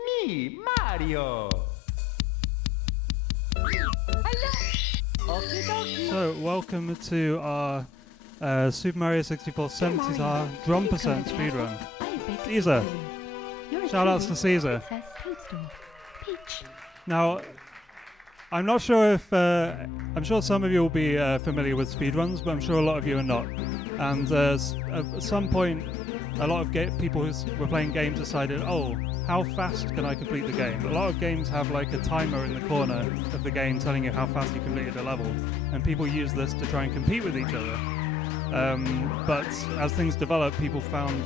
me, Mario. So, welcome to our Super Mario 64 70s drum percent speedrun. Caesar. Shout outs to Caesar. Now, I'm not sure if, I'm sure some of you will be familiar with speedruns, but I'm sure a lot of you are not. And at some point, a lot of people who were playing games decided, oh, how fast can I complete the game? A lot of games have like a timer in the corner of the game telling you how fast you completed a level, and people use this to try and compete with each other. But as things developed, people found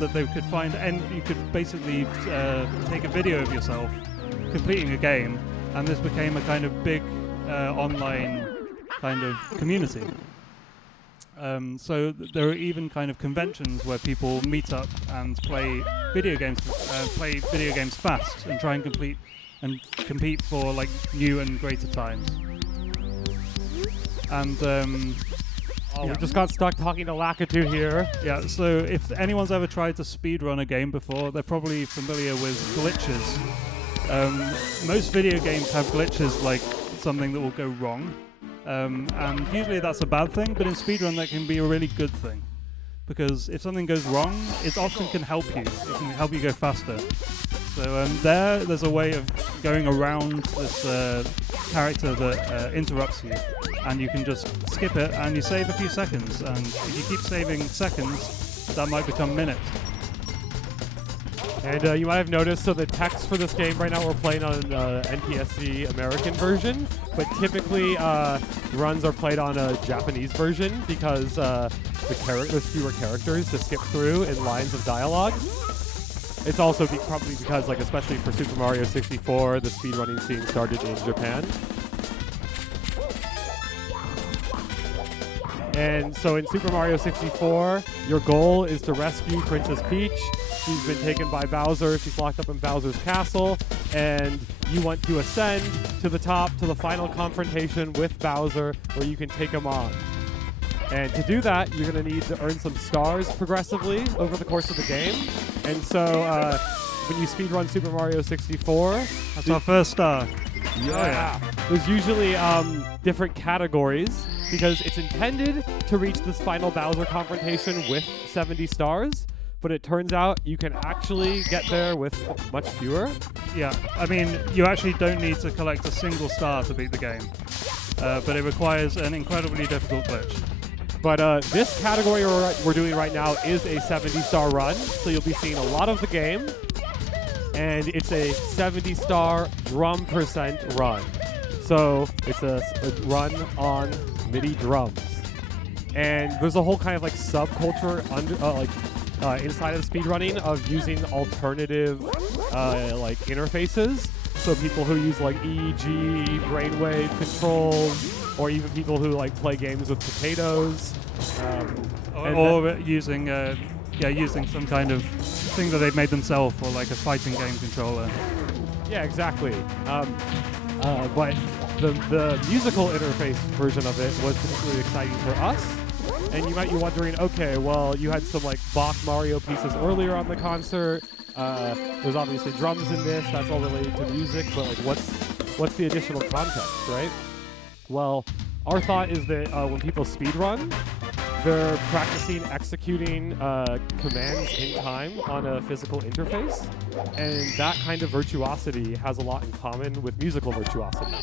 that they could find, and you could basically take a video of yourself completing a game, and this became a kind of big online kind of community. So there are even kind of conventions where people meet up and play video games fast and try and compete for like new and greater times. And we just got stuck talking to Lakitu here. Yeah, so if anyone's ever tried to speedrun a game before, they're probably familiar with glitches. Most video games have glitches, like something that will go wrong. And usually that's a bad thing, but in speedrun that can be a really good thing. Because if something goes wrong, it often can help you. It can help you go faster. So there's a way of going around this character that interrupts you. And you can just skip it and you save a few seconds. And if you keep saving seconds, that might become minutes. And you might have noticed, so the text for this game right now, we're playing on NTSC American version, but typically runs are played on a Japanese version because there's fewer characters to skip through in lines of dialogue. It's also probably because, like, especially for Super Mario 64, the speedrunning scene started in Japan. And so in Super Mario 64, your goal is to rescue Princess Peach. She's been taken by Bowser. She's locked up in Bowser's castle. And you want to ascend to the top to the final confrontation with Bowser where you can take him on. And to do that, you're going to need to earn some stars progressively over the course of the game. And so when you speedrun Super Mario 64... That's our first star. Yeah. There's usually different categories because it's intended to reach this final Bowser confrontation with 70 stars. But it turns out you can actually get there with much fewer. Yeah, I mean, you actually don't need to collect a single star to beat the game. But it requires an incredibly difficult glitch. But this category we're doing right now is a 70-star run. So you'll be seeing a lot of the game. And it's a 70-star drum percent run. So it's a run on MIDI drums. And there's a whole kind of like subculture inside of speedrunning of using alternative like interfaces. So people who use like EEG, brainwave controls, or even people who like play games with potatoes. Or using some kind of thing that they've made themselves, or like a fighting game controller. Yeah, exactly. But the musical interface version of it was particularly exciting for us. And you might be wondering, okay, well, you had some like Bach Mario pieces earlier on the concert. There's obviously drums in this. That's all related to music. But like, what's the additional context, right? Well, our thought is that when people speedrun, they're practicing executing commands in time on a physical interface. And that kind of virtuosity has a lot in common with musical virtuosity,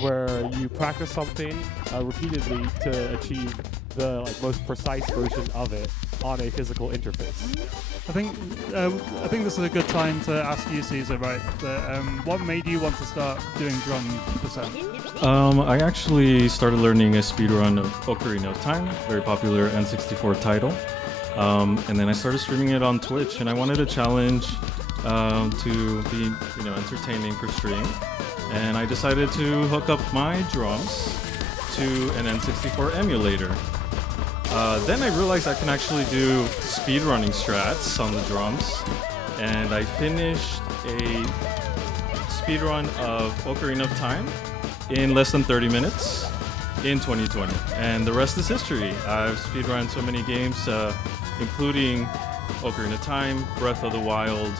where you practice something repeatedly to achieve the most precise version of it on a physical interface. I think this is a good time to ask you, Caesar, right? What made you want to start doing drum percent? I actually started learning a speedrun of Ocarina of Time, very popular N64 title. And then I started streaming it on Twitch, and I wanted a challenge to be, entertaining for stream. And I decided to hook up my drums to an N64 emulator. Then I realized I can actually do speedrunning strats on the drums, and I finished a speedrun of Ocarina of Time in less than 30 minutes in 2020. And the rest is history. I've speedrun so many games, including Ocarina of Time, Breath of the Wild,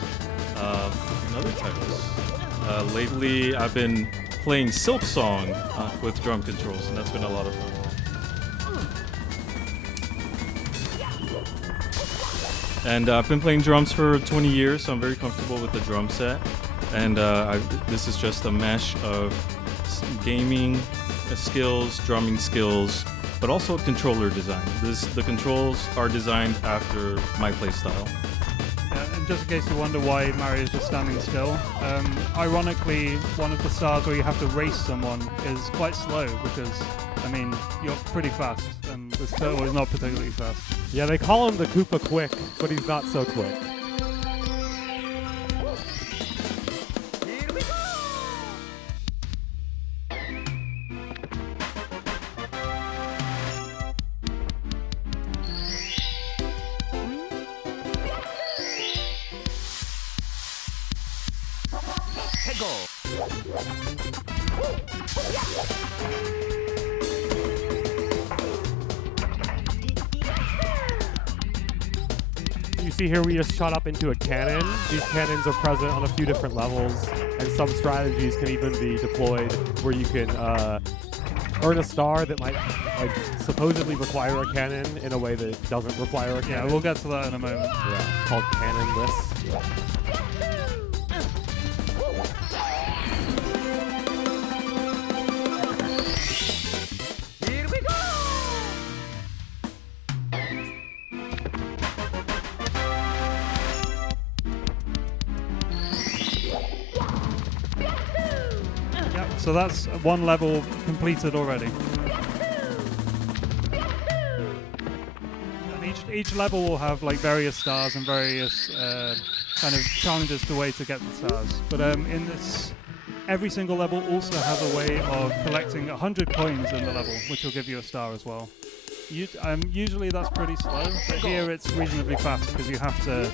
and other titles. Lately, I've been playing Silk Song with drum controls, and that's been a lot of fun. And I've been playing drums for 20 years, so I'm very comfortable with the drum set. And this is just a mesh of gaming skills, drumming skills, but also controller design. The controls are designed after my playstyle. And just in case you wonder why Mario is just standing still, ironically, one of the stars where you have to race someone is quite slow because, I mean, you're pretty fast, and this turtle is not particularly fast. Yeah, they call him the Koopa Quick, but he's not so quick. You see here we just shot up into a cannon. These cannons are present on a few different levels, and some strategies can even be deployed where you can earn a star that might supposedly require a cannon in a way that doesn't require a cannon. Yeah, we'll get to that in a moment. Yeah, called cannonless. So that's one level completed already. And each level will have like various stars and various kind of challenges to way to get the stars. But in this, every single level also has a way of collecting 100 coins in the level, which will give you a star as well. Usually that's pretty slow, but here it's reasonably fast because you have to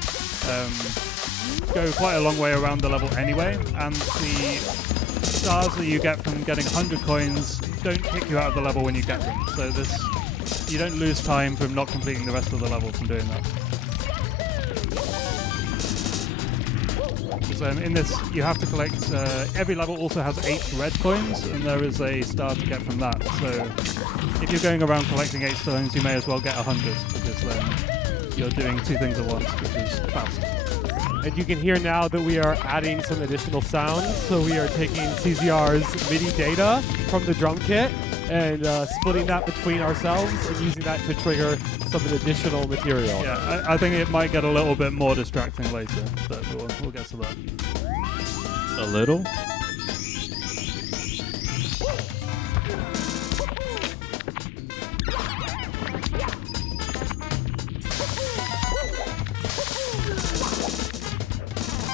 go quite a long way around the level anyway, and the stars that you get from getting 100 coins don't kick you out of the level when you get them. So you don't lose time from not completing the rest of the level from doing that. So in this, you have to collect, every level also has 8 red coins, and there is a star to get from that. So if you're going around collecting 8 stones, you may as well get 100, because then you're doing 2 things at once, which is fast. And you can hear now that we are adding some additional sounds. So we are taking CZR's MIDI data from the drum kit and splitting that between ourselves and using that to trigger some additional material. Yeah, I think it might get a little bit more distracting later, but we'll get to that. A little?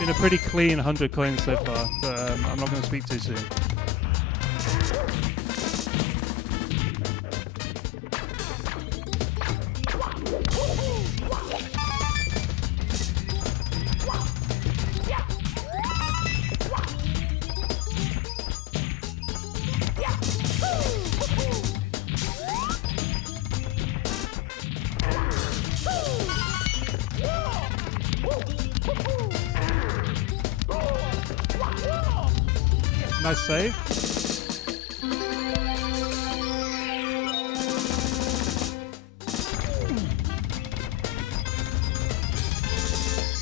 Been a pretty clean 100 coins so far, but I'm not going to speak too soon. Nice save.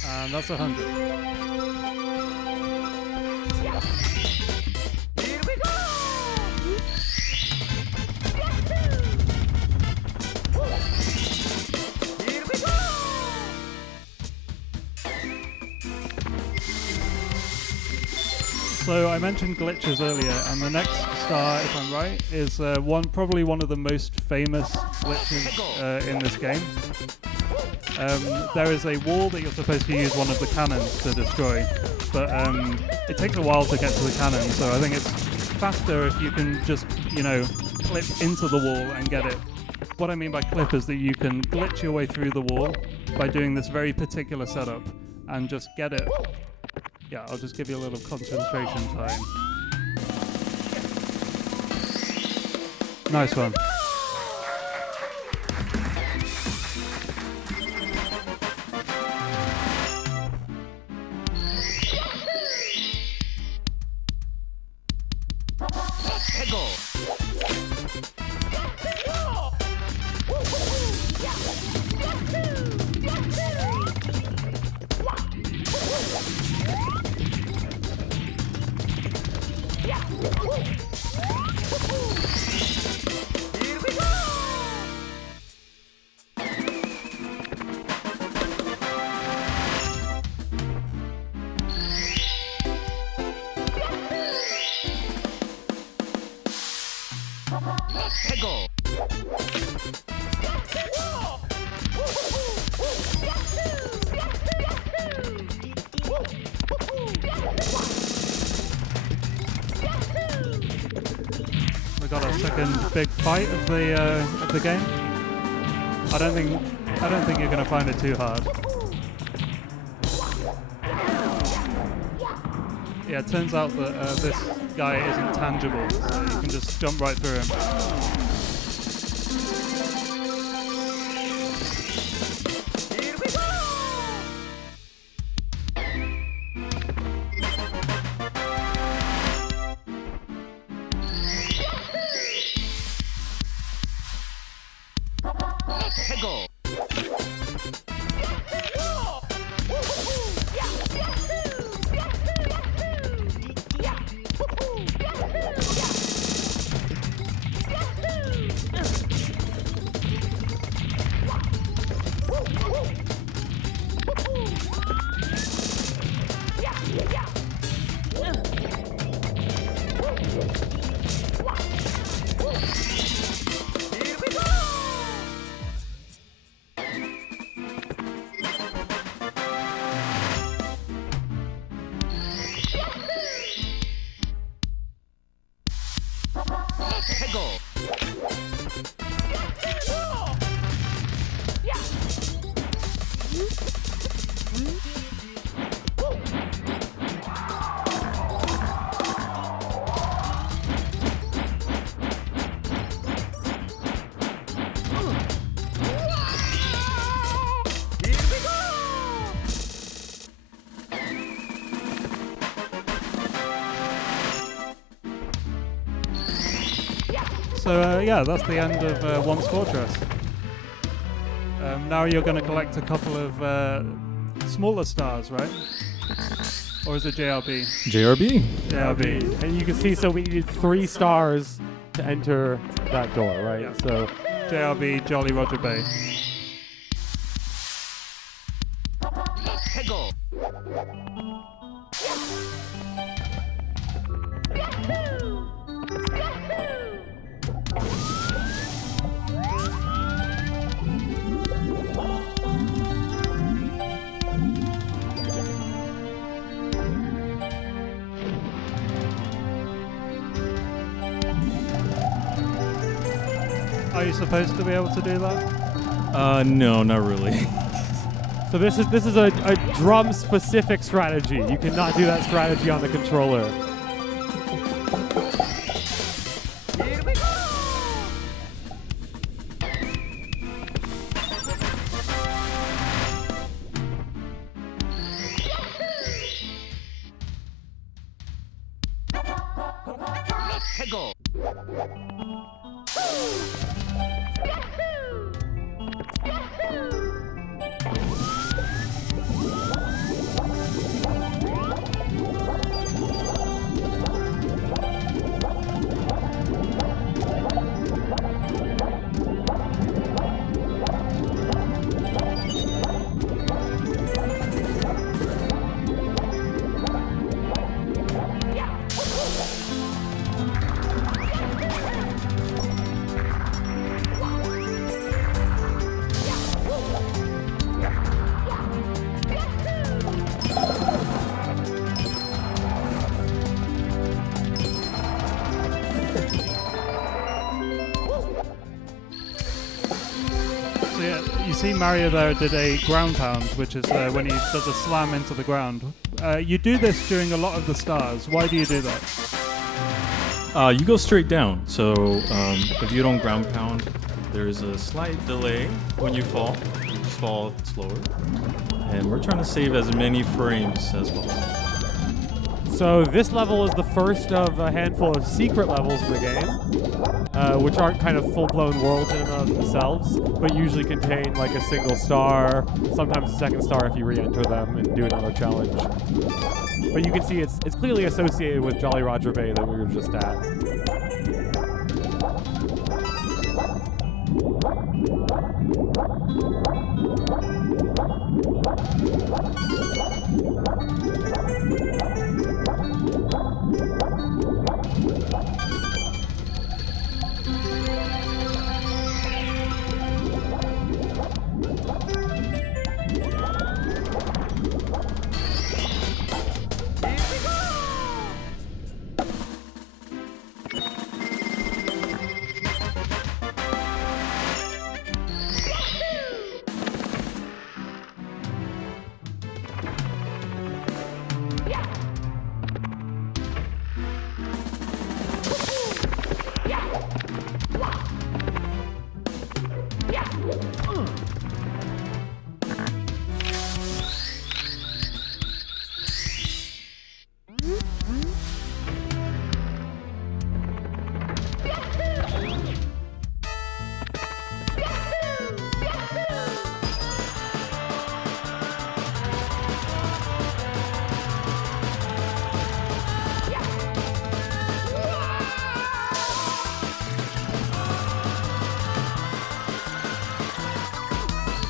And that's 100. So I mentioned glitches earlier, and the next star, if I'm right, is probably one of the most famous glitches in this game. There is a wall that you're supposed to use one of the cannons to destroy, but it takes a while to get to the cannon, so I think it's faster if you can just, clip into the wall and get it. What I mean by clip is that you can glitch your way through the wall by doing this very particular setup and just get it. Yeah, I'll just give you a little concentration time. Nice one. We got our second big fight of the game. I don't think you're gonna find it too hard. Yeah, it turns out that this guy isn't tangible, so you can just jump right through him. So yeah, that's the end of Once Fortress. Now you're going to collect a couple of smaller stars, right? Or is it JRB? JRB. JRB. And you can see, so we needed 3 stars to enter that door, right? Yeah. So JRB, Jolly Roger Bay. Are you supposed to be able to do that? No, not really. So this is a drum specific strategy. You cannot do that strategy on the controller. You see Mario there did a ground pound, which is when he does a slam into the ground. You do this during a lot of the stars. Why do you do that? You go straight down. So if you don't ground pound, there's a slight delay when you fall. You just fall slower. And we're trying to save as many frames as possible. So this level is the first of a handful of secret levels in the game, which aren't kind of full-blown worlds in and of themselves, but usually contain like a single star, sometimes a second star if you re-enter them and do another challenge. But you can see it's clearly associated with Jolly Roger Bay that we were just at.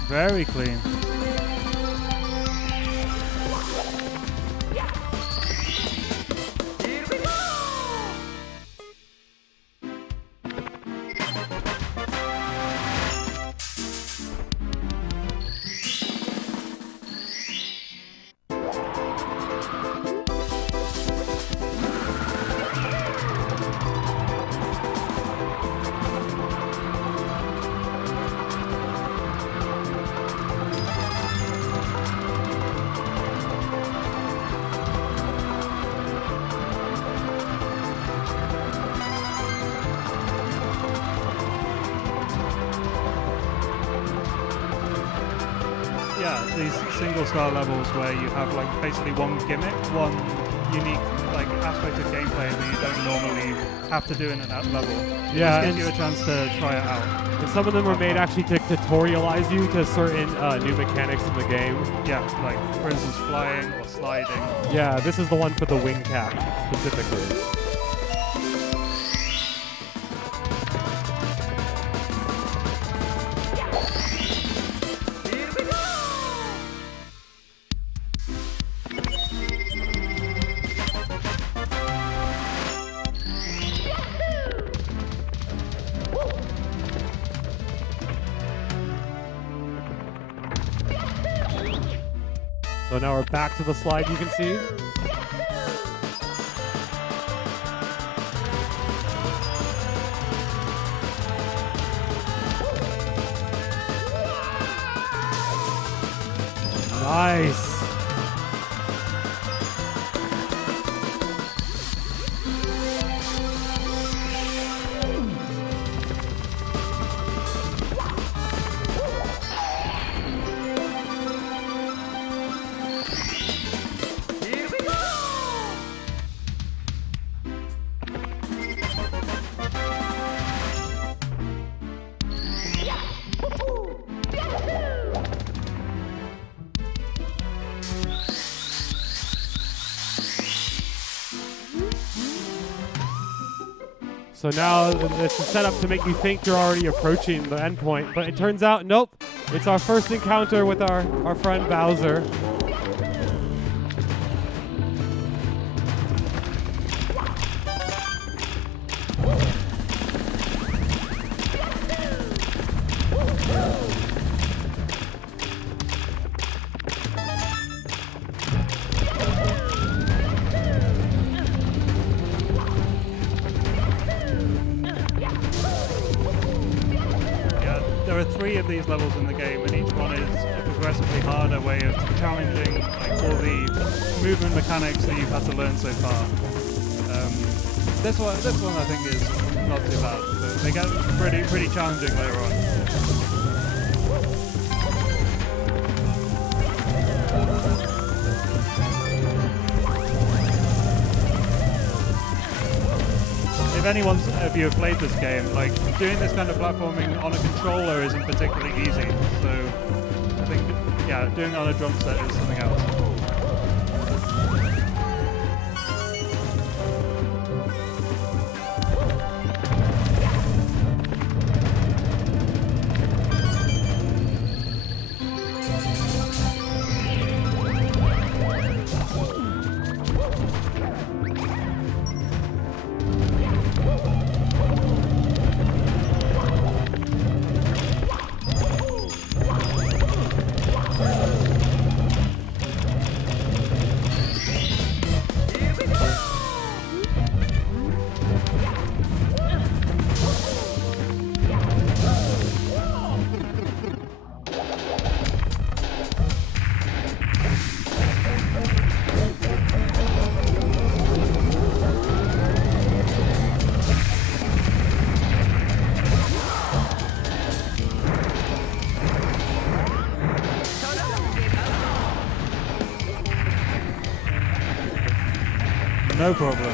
Very clean. Yeah, these single star levels where you have like basically one gimmick, one unique like aspect of gameplay that you don't normally have to do in that level. Yeah, This gives you a chance to try it out. And some of them are made actually to tutorialize you to certain new mechanics in the game. Yeah, like for instance flying or sliding. Yeah, this is the one for the wing cap specifically. So now we're back to the slide, you can see. Nice. So now it's set up to make you think you're already approaching the endpoint, but it turns out, nope. It's our first encounter with our friend Bowser. There are 3 of these levels in the game, and each one is a progressively harder way of challenging like all the movement mechanics that you've had to learn so far. This one I think is not too bad, but they get pretty challenging later on. if anyone of you have played this game, like doing this kind of platforming on a controller isn't particularly easy. So I think, yeah, doing it on a drum set is something else. No problem.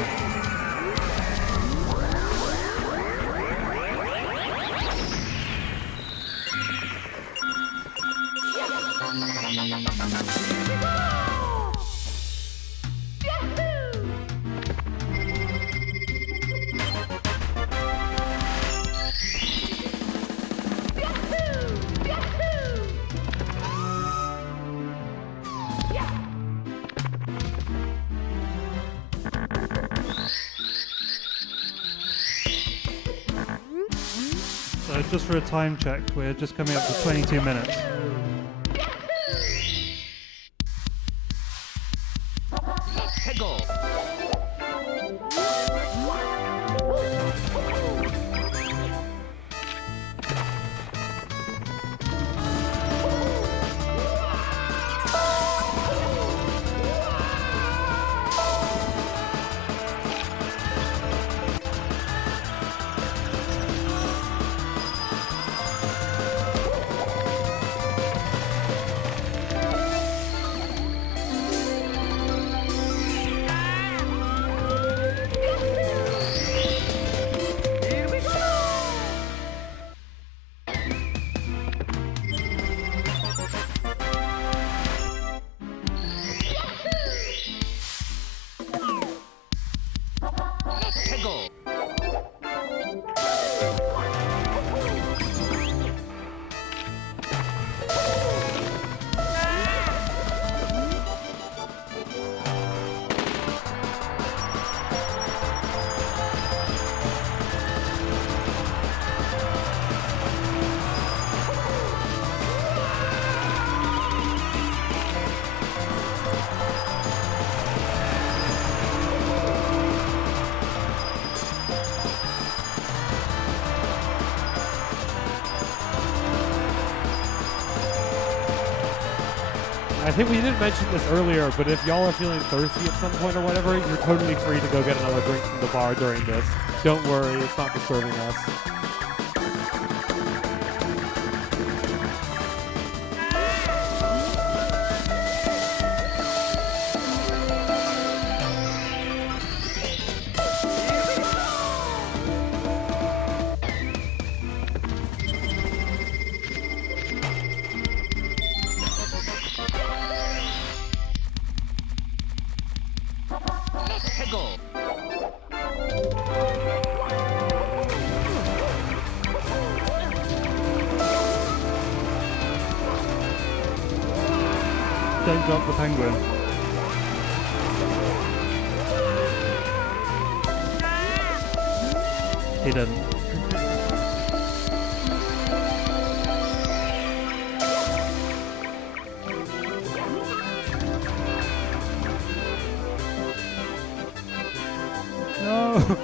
So just for a time check, we're just coming up to 22 minutes. I think we didn't mention this earlier, but if y'all are feeling thirsty at some point or whatever, you're totally free to go get another drink from the bar during this. Don't worry, it's not disturbing us. Don't drop the penguin. He didn't. No.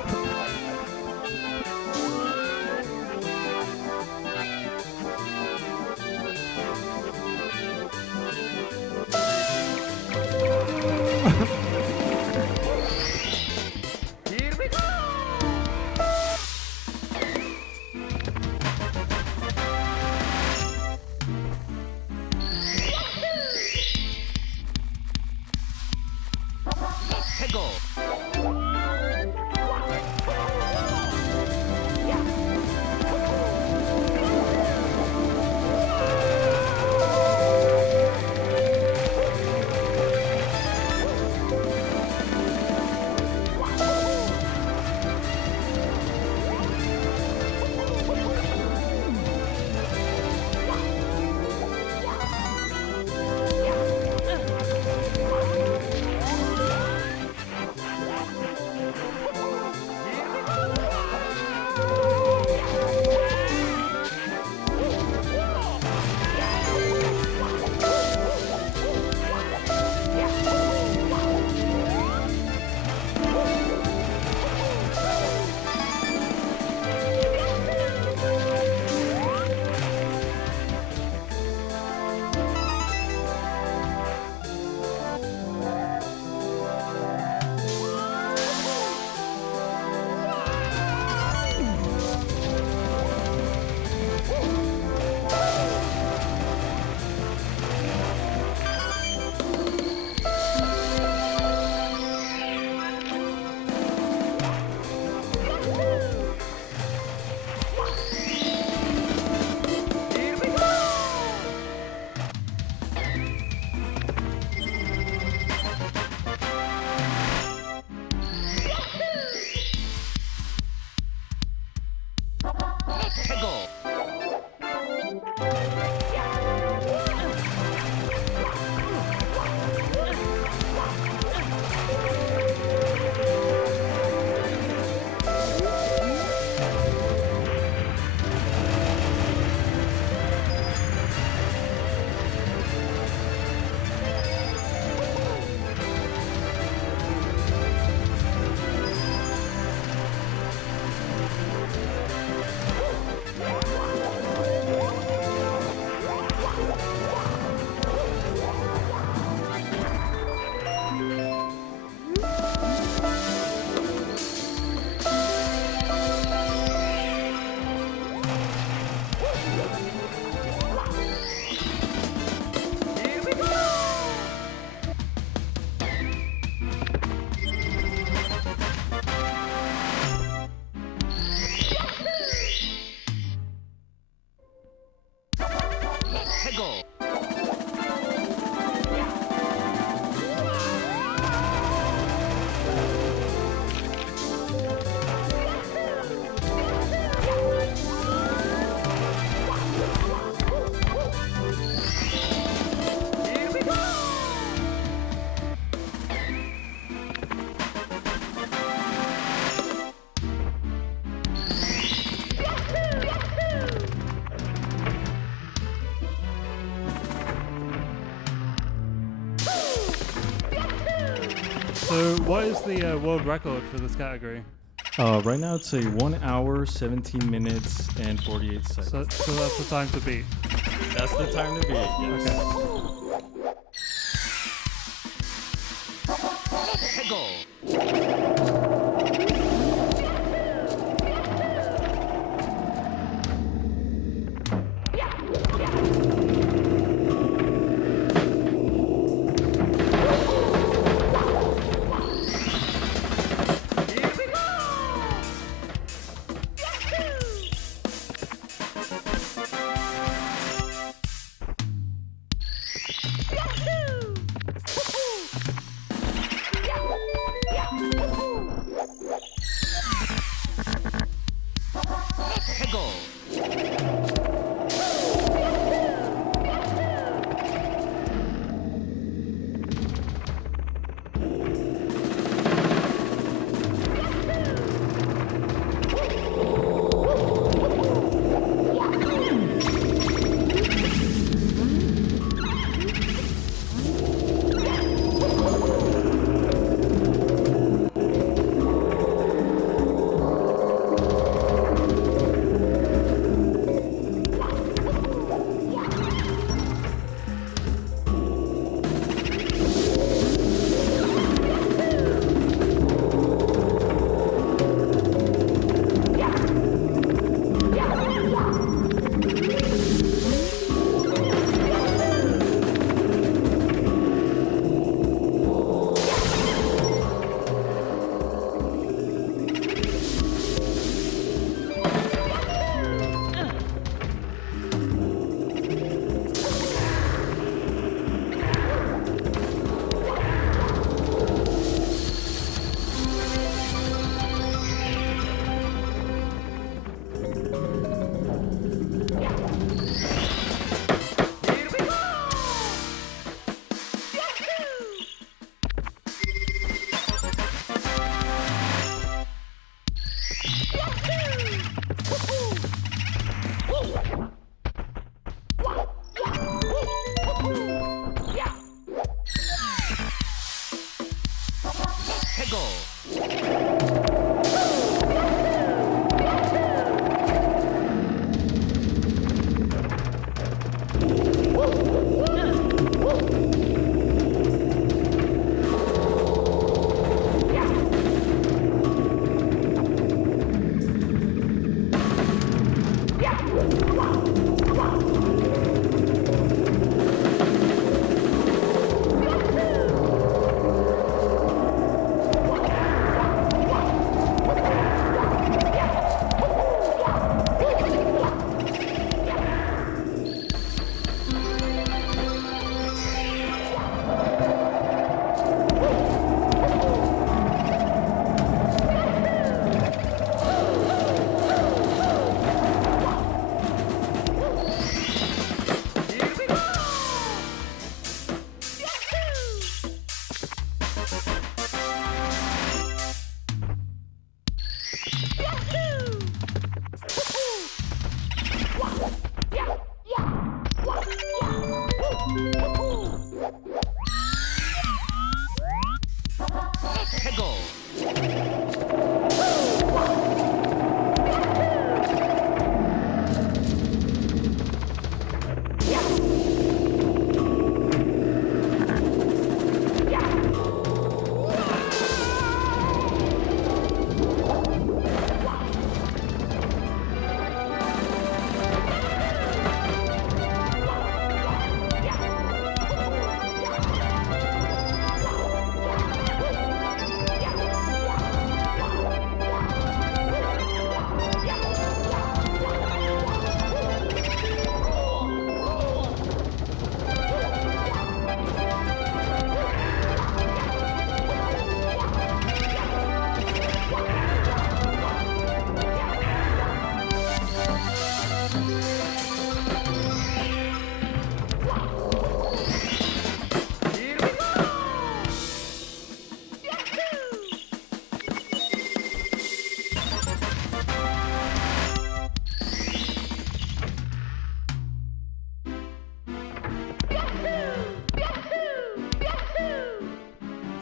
So, what is the world record for this category? Right now it's a 1 hour, 17 minutes, and 48 seconds. So that's the time to beat. That's the time to beat, yes. Okay.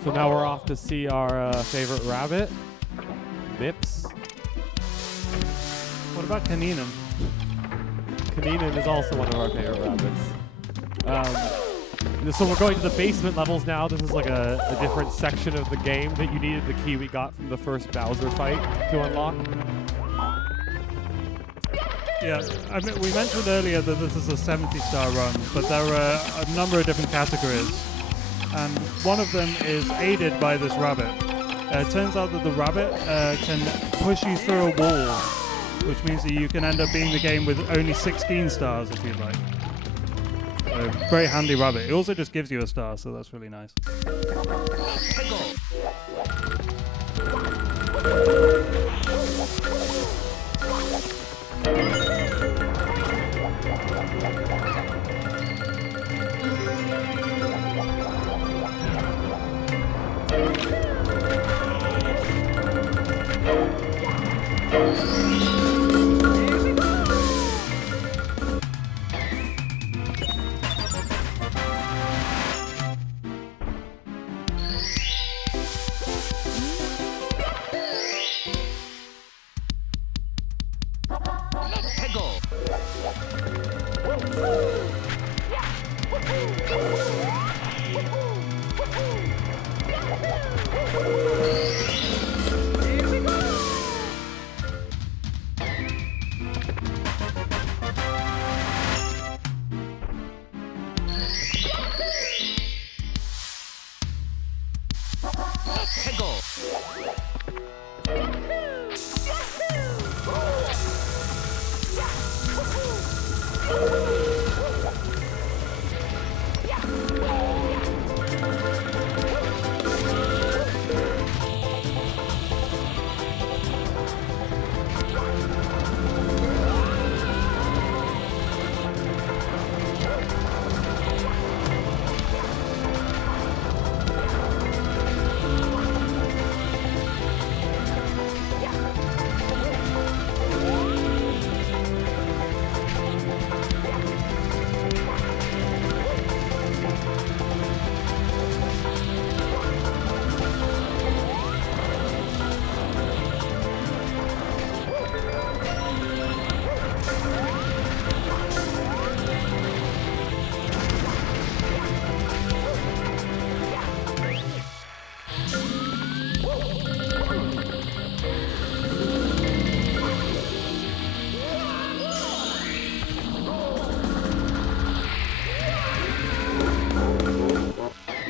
So now we're off to see our favorite rabbit, Mips. What about Kaninen? Kaninen is also one of our favorite rabbits. So we're going to the basement levels now. This is like a different section of the game that you needed the key we got from the first Bowser fight to unlock. Yeah, I mean, we mentioned earlier that this is a 70-star run, but there are a number of different categories. And one of them is aided by this rabbit. It turns out that the rabbit can push you through a wall, which means that you can end up beating the game with only 16 stars if you'd like. Very handy rabbit. It also just gives you a star, so that's really nice.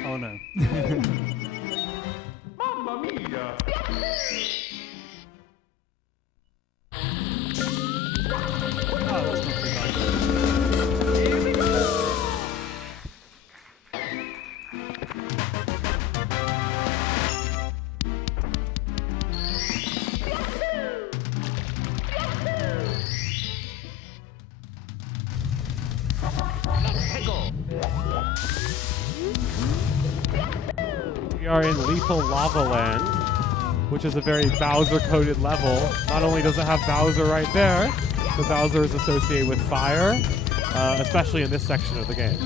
Oh no. Mamma mia! Oh, that's not too bad. We are in Lethal Lava Land, which is a very Bowser-coded level. Not only does it have Bowser right there, but Bowser is associated with fire, especially in this section of the game.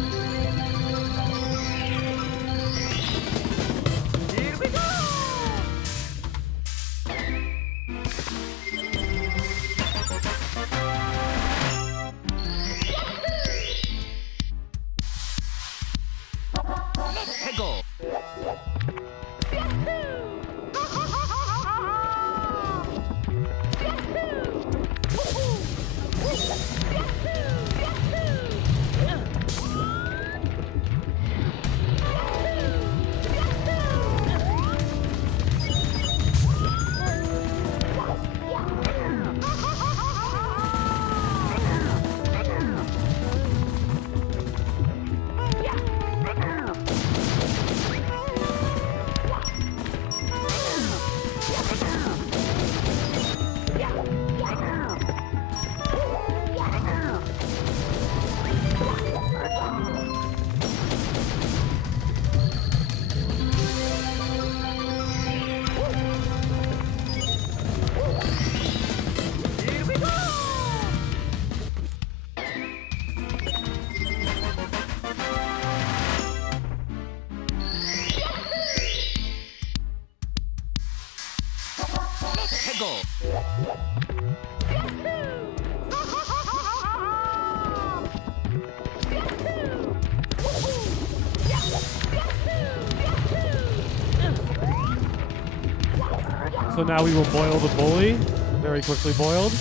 So now we will boil the bully. Very quickly boiled.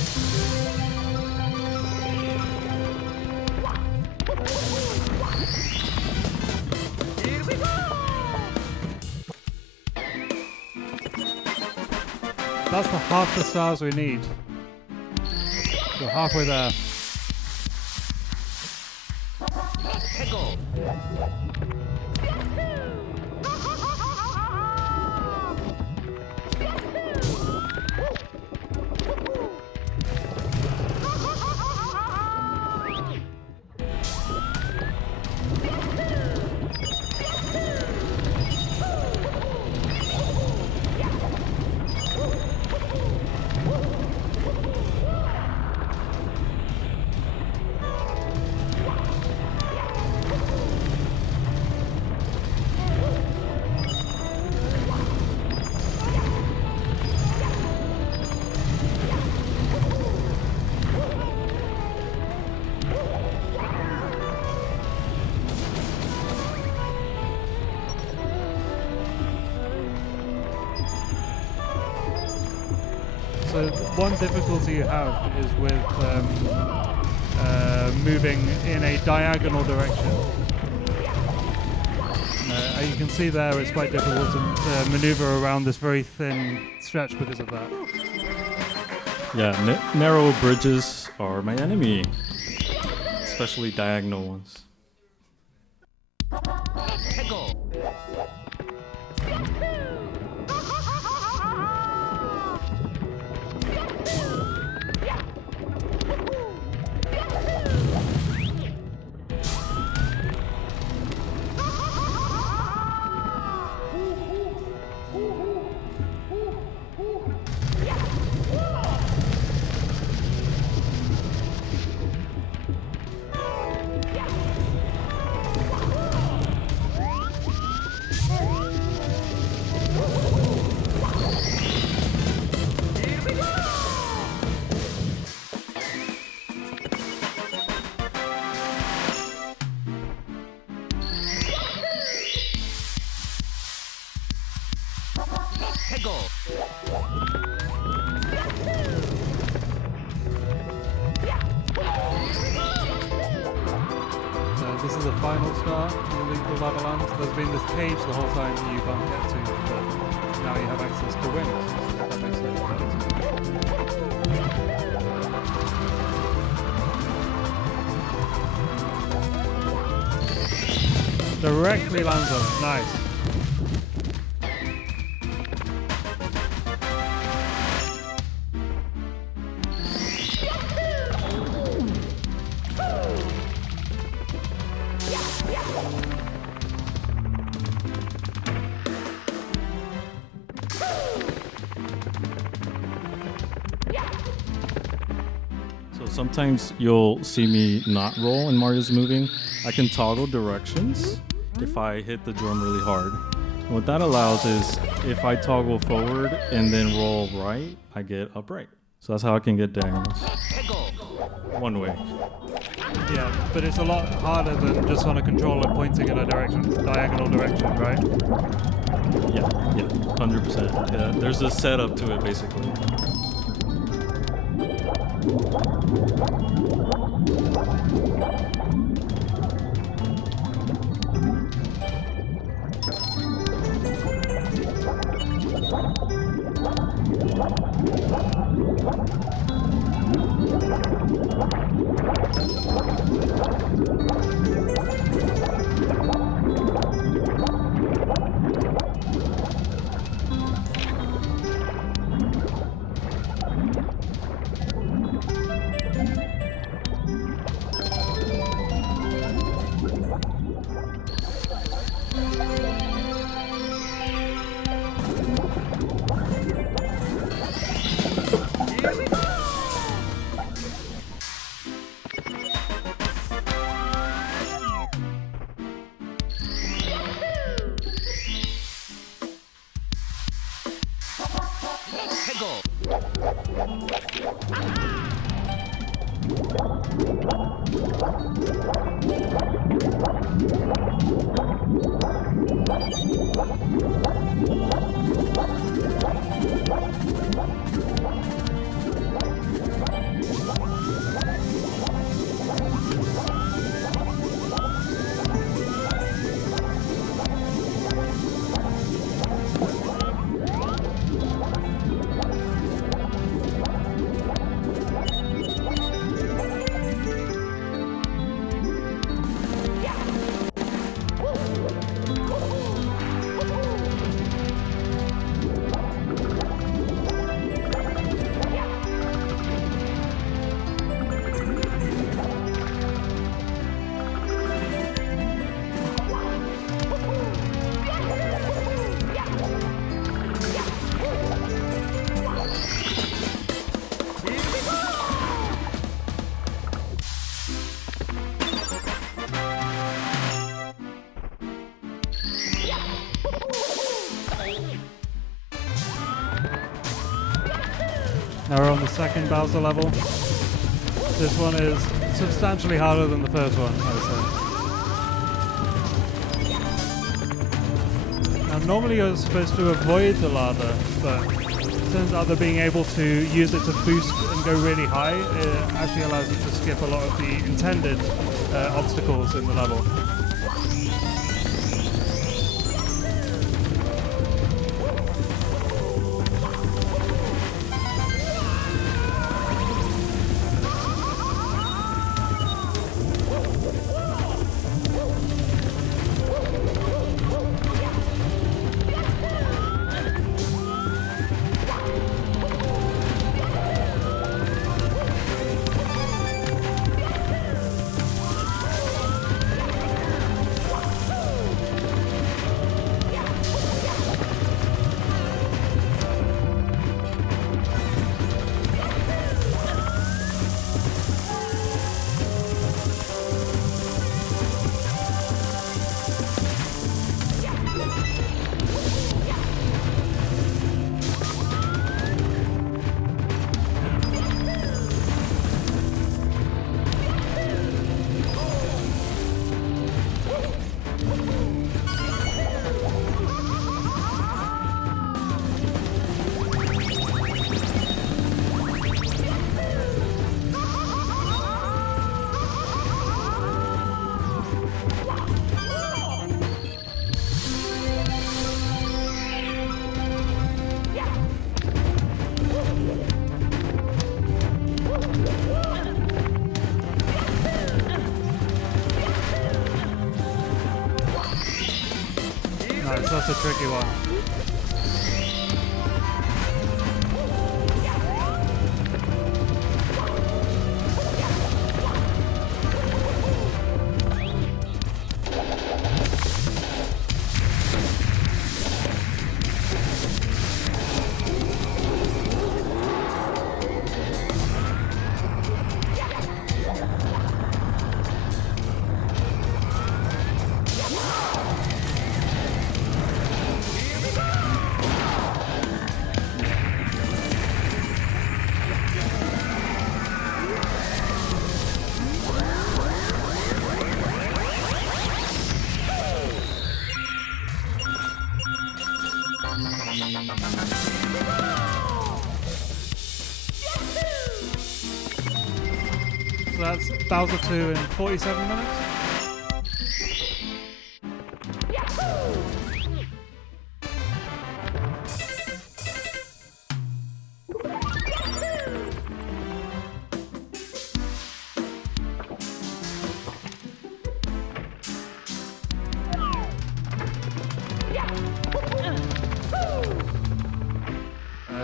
That's the half the stars we need. So halfway there. So one difficulty you have is with moving in a diagonal direction. You can see there it's quite difficult to maneuver around this very thin stretch because of that. Yeah, narrow bridges are my enemy, especially diagonal ones. This is the final star in the Lava Land. There's been this cage the whole time you can't get to, but now you have access to wings. So that makes sense. Directly lands on. Nice. Sometimes you'll see me not roll when Mario's moving. I can toggle directions if I hit the drum really hard. And what that allows is if I toggle forward and then roll right, I get upright. So that's how I can get diagonals. One way. Yeah, but it's a lot harder than just on a controller pointing in a diagonal direction, right? Yeah, 100%. Yeah, there's a setup to it basically. Now we're on the second Bowser level. This one is substantially harder than the first one, I would say. Now normally you're supposed to avoid the lava, but it turns out that being able to use it to boost and go really high, it actually allows you to skip a lot of the intended obstacles in the level. Nice, that's a tricky one. So that's Bowser 2 in 47 minutes.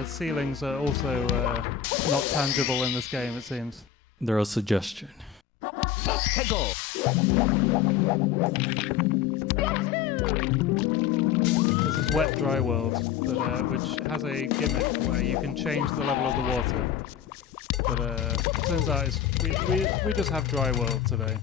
Ceilings are also not tangible in this game, it seems. They're a suggestion. This is Wet Dry World, but, which has a gimmick where you can change the level of the water. But turns out we just have Dry World today.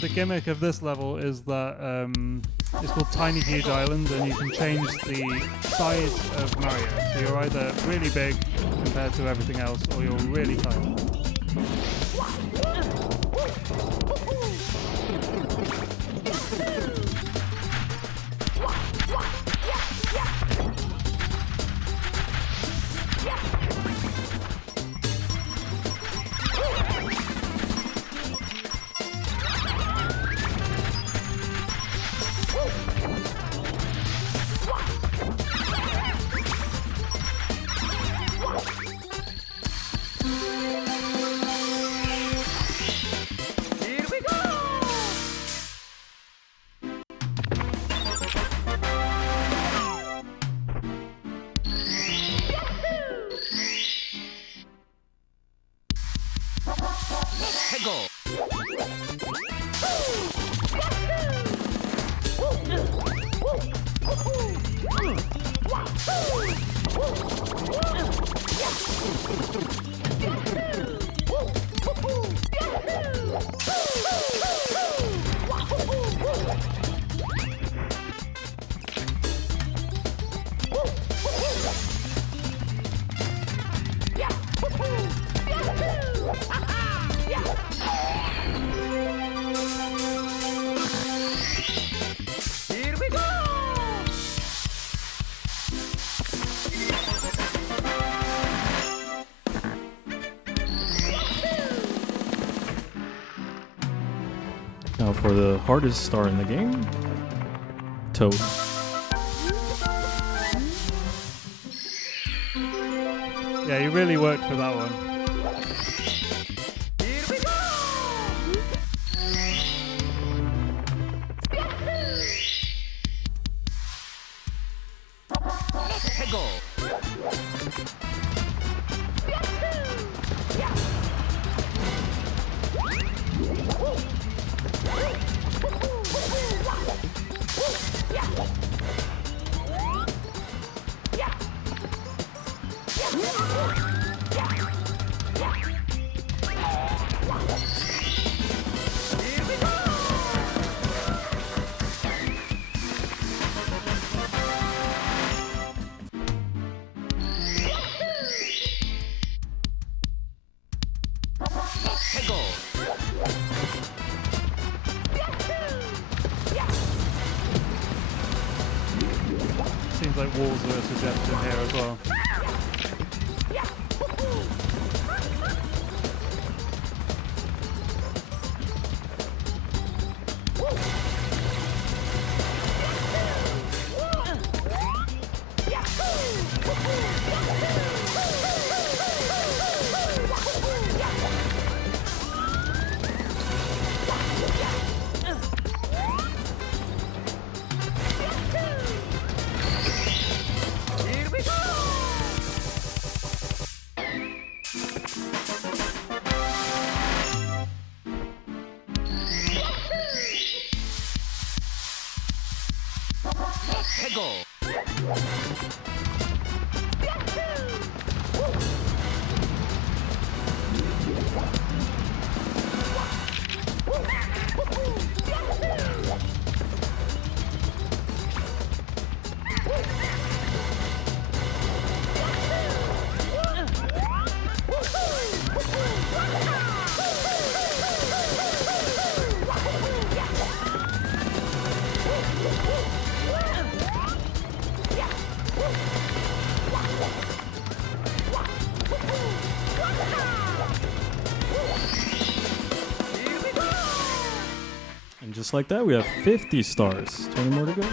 The gimmick of this level is that it's called Tiny Huge Island, and you can change the size of Mario. So you're either really big compared to everything else, or you're really tiny. Now for the hardest star in the game, Toad. Yeah, you really worked for that one. Seems like walls are a suggestion here as well. And just like that, we have 50 stars. 20 more to go.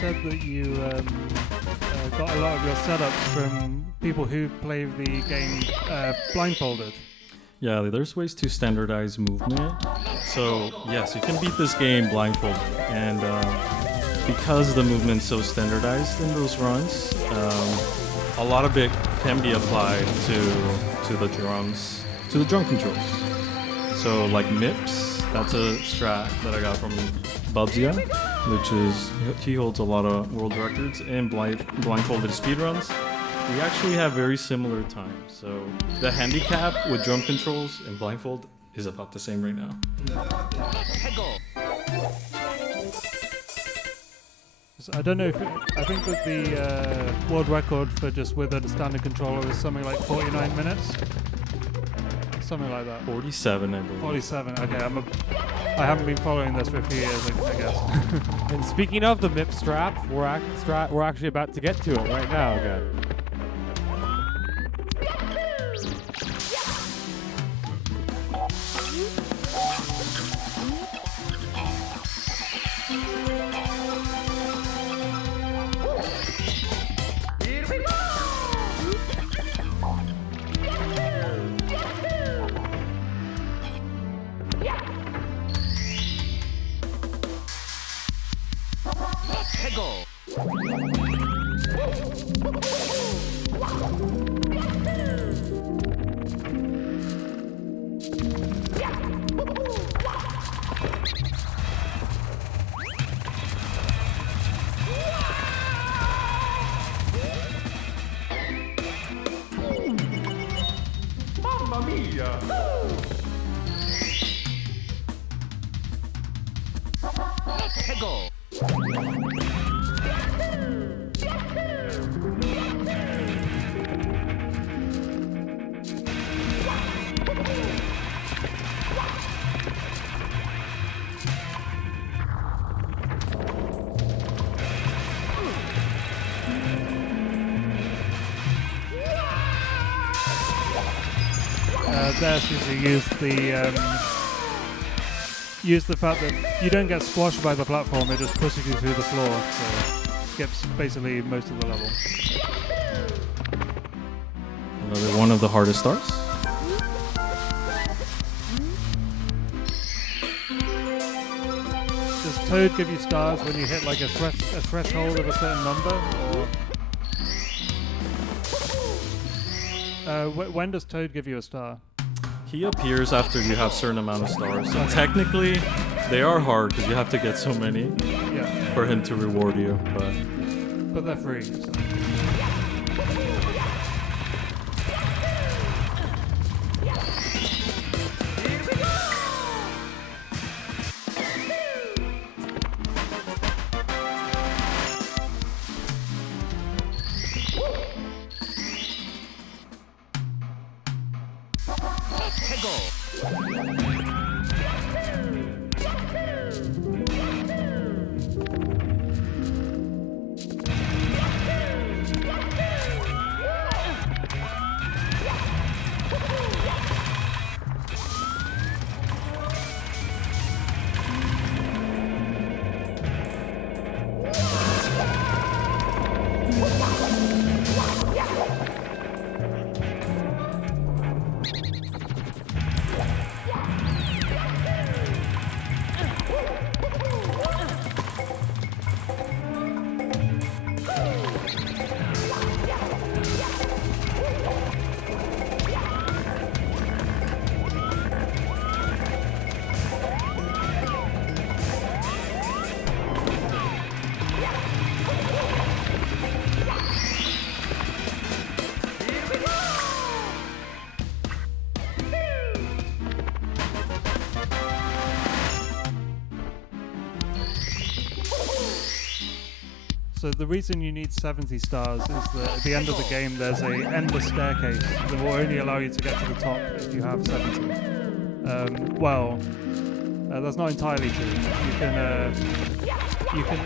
Said that you got a lot of your setups from people who play the game blindfolded. Yeah, there's ways to standardize movement. So yes, you can beat this game blindfolded, and because the movement's so standardized in those runs, a lot of it can be applied to the drums, to the drum controls. So like MIPS, that's a strat that I got from Bubzia, which is, he holds a lot of world records in blindfolded speedruns. We actually have very similar times. So the handicap with drum controls and blindfold is about the same right now. So I don't know if I think that the world record for just with a standard controller is something like 49 minutes. Something like that. 47, I believe. 47. Okay, I haven't been following this for a few years, I guess. And speaking of the MIP strap, we're actually about to get to it right now again. Mario. Peggle. There, Susie, use the fact that you don't get squashed by the platform, it just pushes you through the floor, so skips basically most of the level. Another one of the hardest stars. Does Toad give you stars when you hit like a threshold of a certain number, or when does Toad give you a star? He appears after you have certain amount of stars. So technically, they are hard because you have to get so many for him to reward you. But they're free. So. So the reason you need 70 stars is that at the end of the game there's a endless staircase that will only allow you to get to the top if you have 70. That's not entirely true. You can.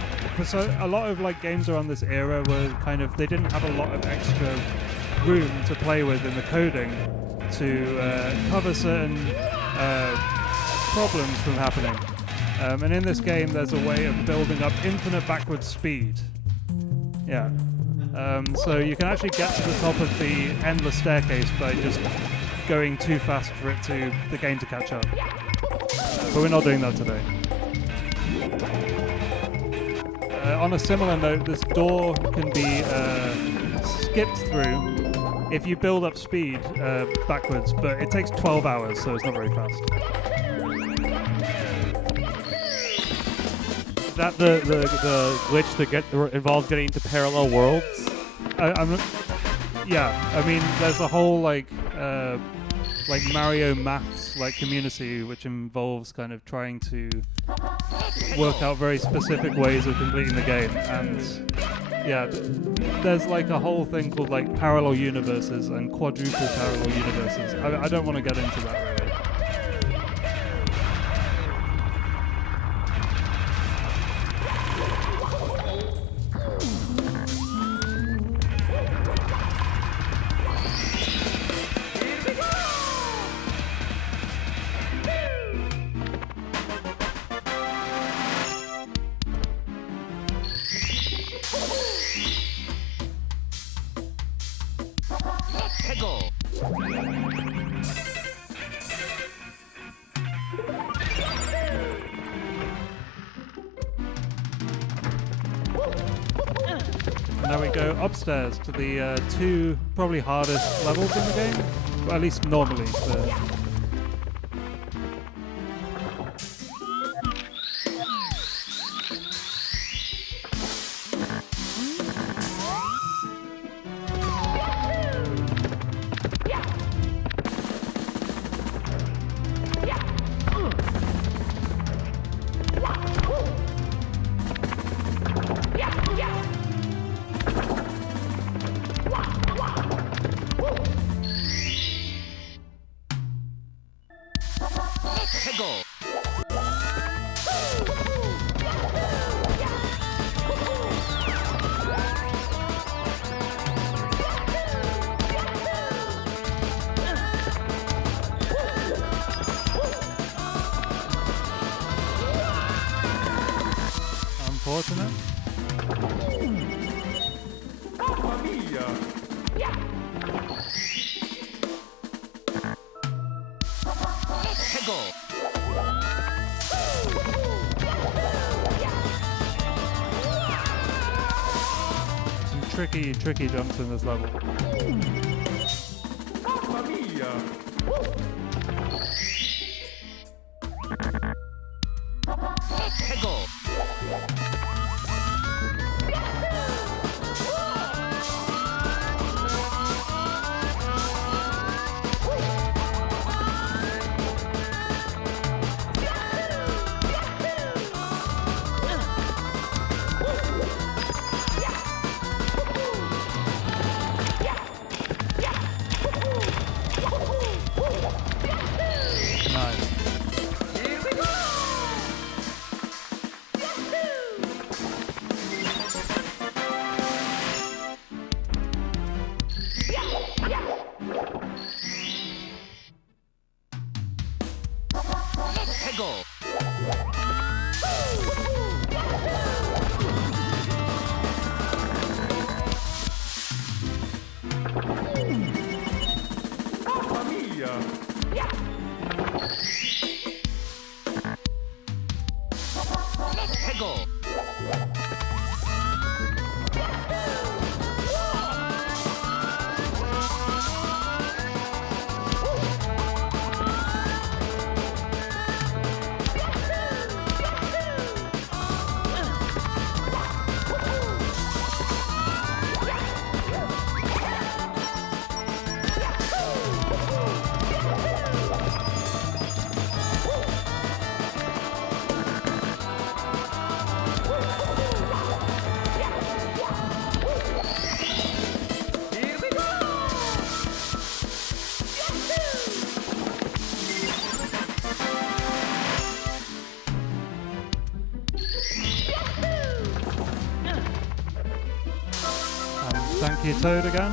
So a lot of like games around this era were kind of they didn't have a lot of extra room to play with in the coding to cover certain problems from happening. And in this game, there's a way of building up infinite backward speed. Yeah. So you can actually get to the top of the endless staircase by just going too fast for the game to catch up. But we're not doing that today. On a similar note, this door can be skipped through if you build up speed backwards, but it takes 12 hours, so it's not very fast. Is that the glitch that involves getting into parallel worlds? Yeah, I mean, there's a whole like Mario maths community which involves kind of trying to work out very specific ways of completing the game, and yeah, there's like a whole thing called like parallel universes and quadruple parallel universes. I don't want to get into that really. Now we go upstairs to the two probably hardest levels in the game, well, at least normally. Unfortunate. Mamma mia! Some tricky jumps in this level. Mamma mia! Nice. Mamma mia! Thank you, Toad, again.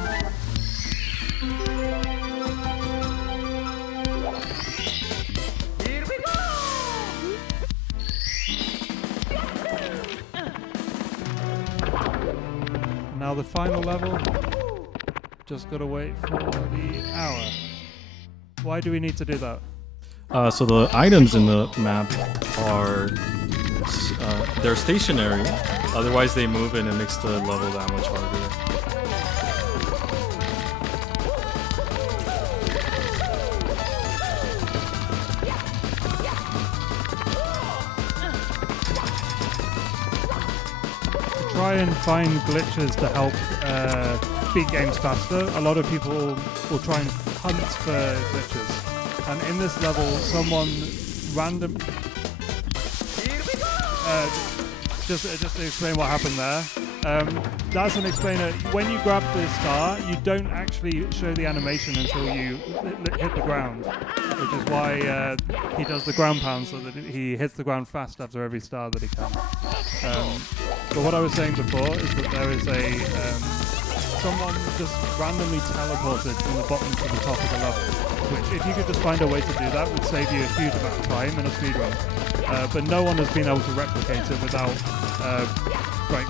Here we go! Now the final level. Just gotta wait for the hour. Why do we need to do that? So the items in the map are they're stationary. Otherwise, they move and it makes the level that much harder. Try and find glitches to help beat games faster. A lot of people will try and hunt for glitches. And in this level, someone random... just to explain what happened there. That's an explainer. When you grab the star, you don't actually show the animation until you hit the ground, which is why he does the ground pound so that he hits the ground fast after every star that he can. But what I was saying before is that there is someone just randomly teleported from the bottom to the top of the level, which if you could just find a way to do that would save you a huge amount of time in a speedrun. But no one has been able to replicate it without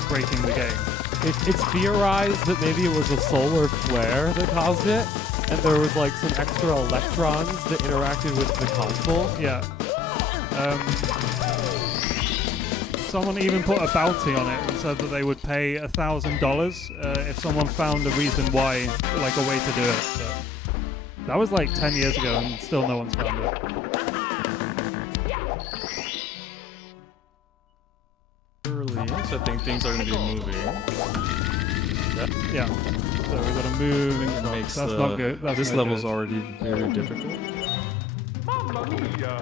breaking the game. It's theorized that maybe it was a solar flare that caused it, and there was like some extra electrons that interacted with the console. Yeah. Someone even put a bounty on it and said that they would pay $1,000 if someone found a reason why, like a way to do it. But that was like 10 years ago and still no one's found it. So I think things are going to be moving. Yeah. So we've got to move in. Makes That's not good. That's this no level's good. already very difficult. Mamma mia!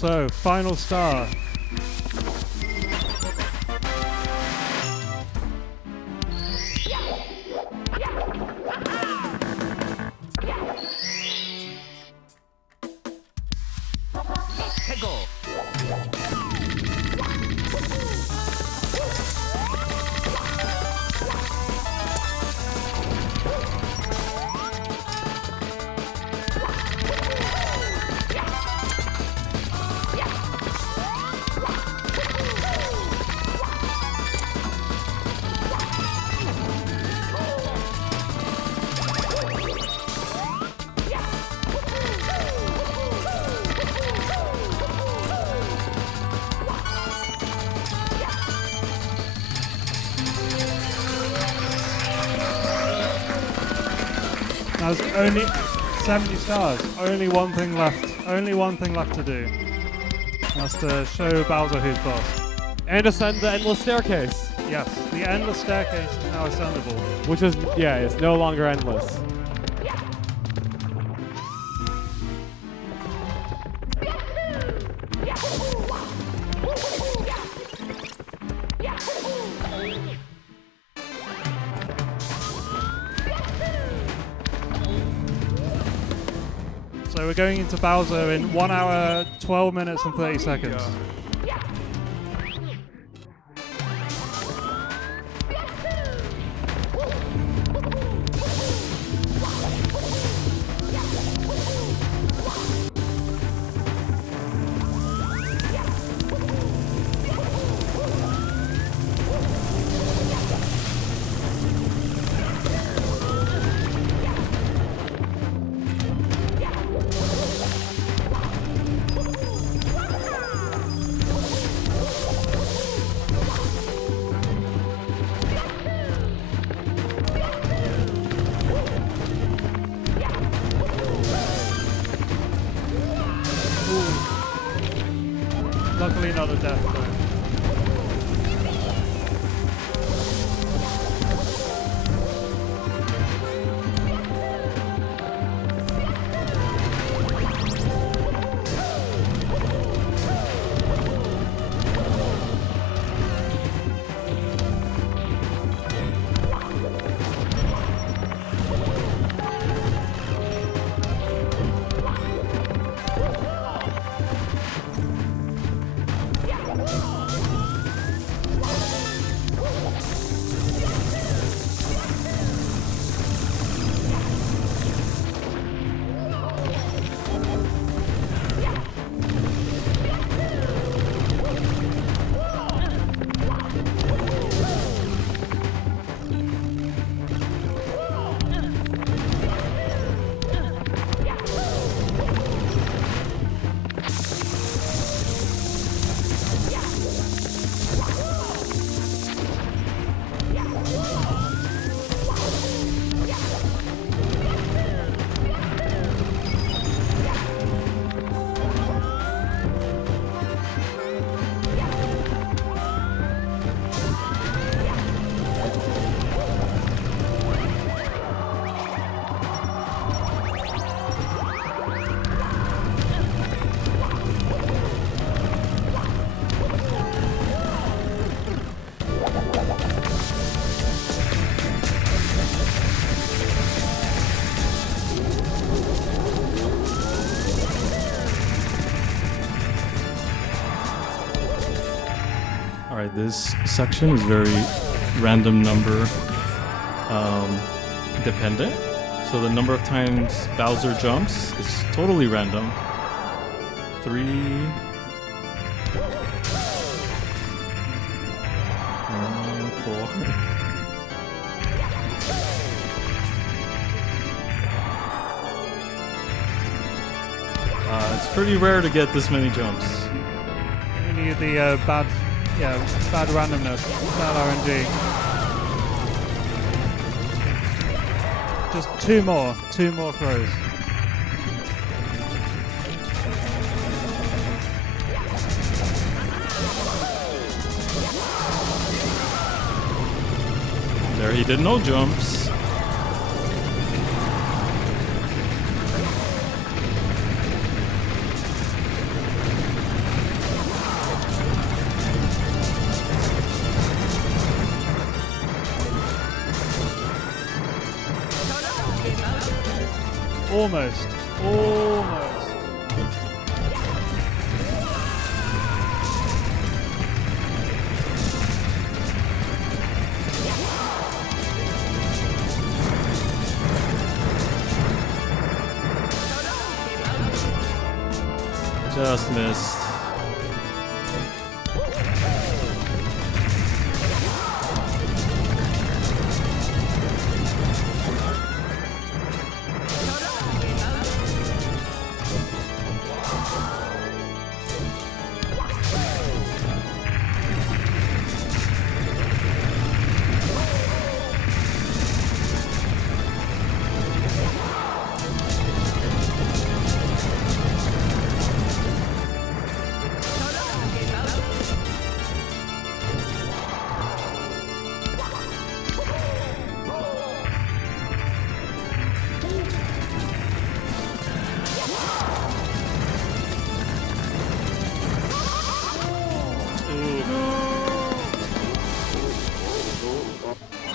So, final star. Now there's only 70 stars. Only one thing left. Only one thing left to do. That's to show Bowser who's boss. And ascend the endless staircase. Yes, the endless staircase is now ascendable. Which is, yeah, it's no longer endless. So we're going into Bowser in 1 hour, 12 minutes and 30 seconds. Luckily not a death though. Alright, this section is very random number dependent. So the number of times Bowser jumps is totally random. 3, 4. It's pretty rare to get this many jumps. We need the bad randomness, bad RNG. Just two more throws. There he did no jumps. Almost. Almost. Just missed.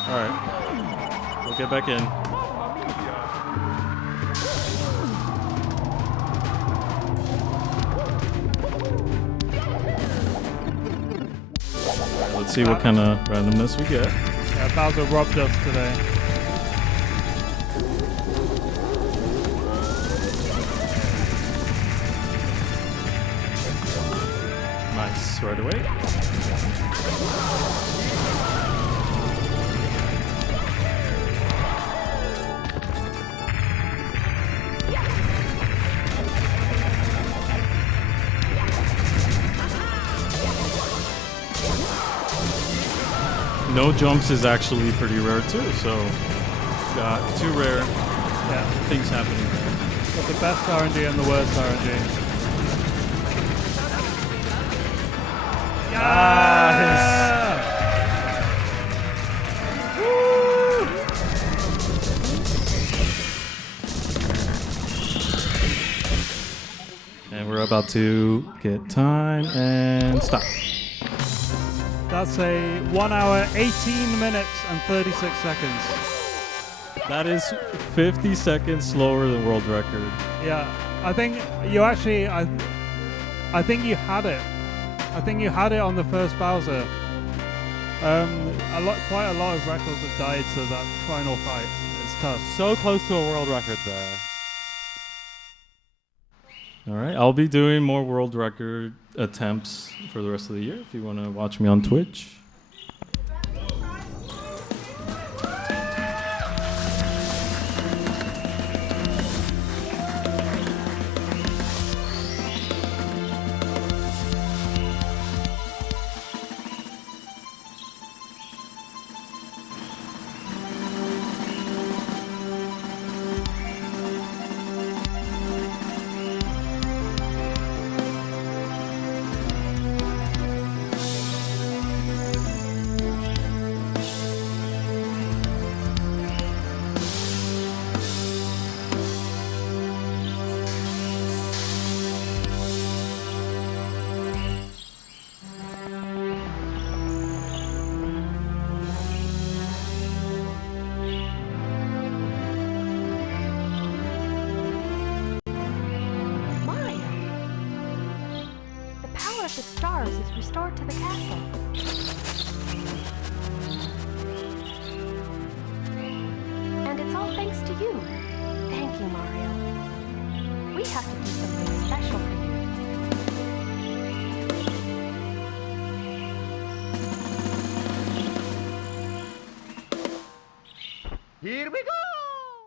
Alright. We'll get back in. Let's see what kind of randomness we get. Yeah, Bowser robbed us today. Nice, right away. No jumps is actually pretty rare too, so got two rare things happening there. Got the best RNG and the worst RNG. And we're about to get time and stop. That's a 1 hour, 18 minutes and 36 seconds. That is 50 seconds slower than world record. Yeah, I think you actually, I think you had it. I think you had it on the first Bowser. Quite a lot of records have died to that final fight. It's tough. So close to a world record there. All right, I'll be doing more world record attempts for the rest of the year if you want to watch me on Twitch. The stars is restored to the castle. And it's all thanks to you. Thank you, Mario. We have to do something special for you. Here we go!